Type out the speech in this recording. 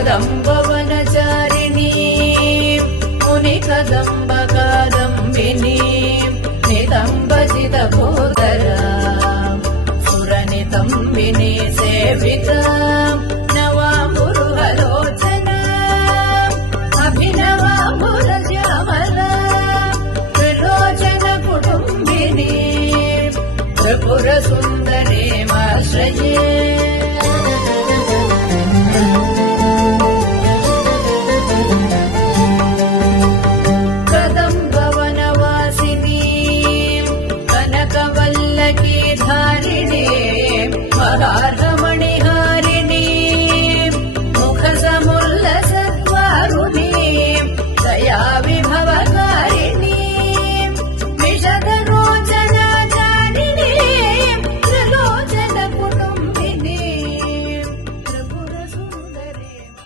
कदम्बवनचारिणी मुनिकदम्ब Kadambini नितम्बजितभूधरा सुरनितम्बिनी सेविता नवाम्बुरुहलोचना अभिनवाम्बुरश्यामला Trilochan कुटुम्बिनी त्रिपुरसुन्दरीमाश्रये